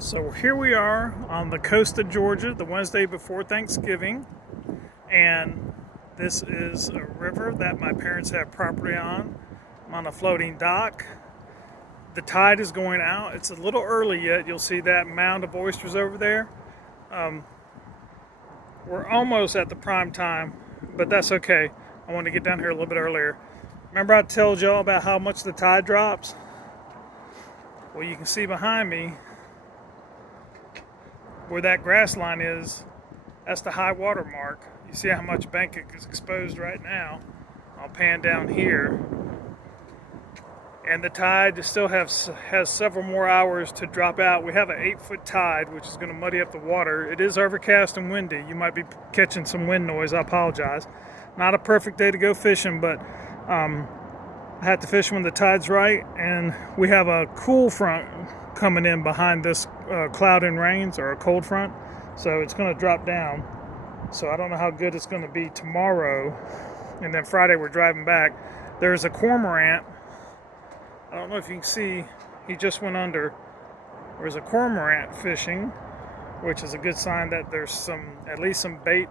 So here we are on the coast of Georgia, the Wednesday before Thanksgiving, and this is a river that my parents have property on. I'm on a floating dock. The tide is going out. It's a little early yet. You'll see that mound of oysters over there. We're almost at the prime time, but that's okay. I want to get down here a little bit earlier. Remember I told y'all about how much the tide drops? Well, you can see behind me where that grass line is, that's the high water mark. You see how much bank is exposed right now. I'll pan down here. And the tide still has several more hours to drop out. We have an 8-foot tide, which is going to muddy up the water. It is overcast and windy. You might be catching some wind noise. I apologize. Not a perfect day to go fishing, but I have to fish when the tide's right. And we have a cool front coming in behind this cloud and rains, or a cold front. So it's going to drop down. So I don't know how good it's going to be tomorrow. And then Friday we're driving back. There's a cormorant. I don't know if you can see, he just went under. There's a cormorant fishing, which is a good sign that there's at least some bait,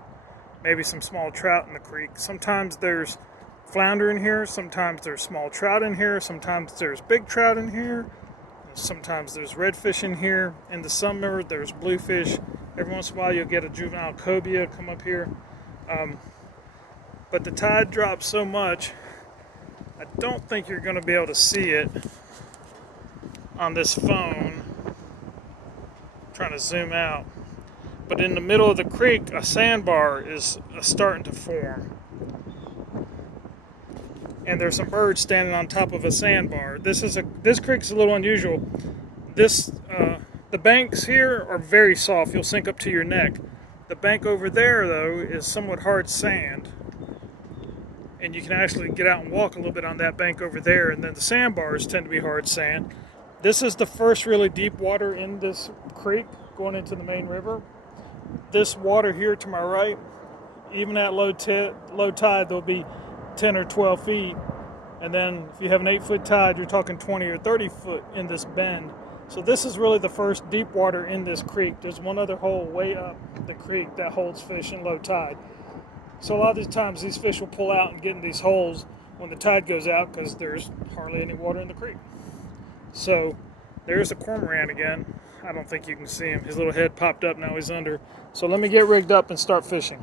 maybe some small trout in the creek. Sometimes there's flounder in here, sometimes there's small trout in here, sometimes there's big trout in here, sometimes there's redfish in here. In the summer there's bluefish. Every once in a while you'll get a juvenile cobia come up here. But the tide drops so much, I don't think you're going to be able to see it on this phone. I'm trying to zoom out. But in the middle of the creek, a sandbar is starting to form. And there's some birds standing on top of a sandbar. This creek's a little unusual. The banks here are very soft. You'll sink up to your neck. The bank over there, though, is somewhat hard sand. And you can actually get out and walk a little bit on that bank over there. And then the sandbars tend to be hard sand. This is the first really deep water in this creek going into the main river. This water here to my right, even at low tide, there'll be 10 or 12 feet. And then if you have an 8-foot tide, you're talking 20 or 30 foot in this bend. So this is really the first deep water in this creek. There's one other hole way up the creek that holds fish in low tide. So a lot of these times these fish will pull out and get in these holes when the tide goes out because there's hardly any water in the creek. So there's the cormorant again. I don't think you can see him. His little head popped up, now he's under. So let me get rigged up and start fishing.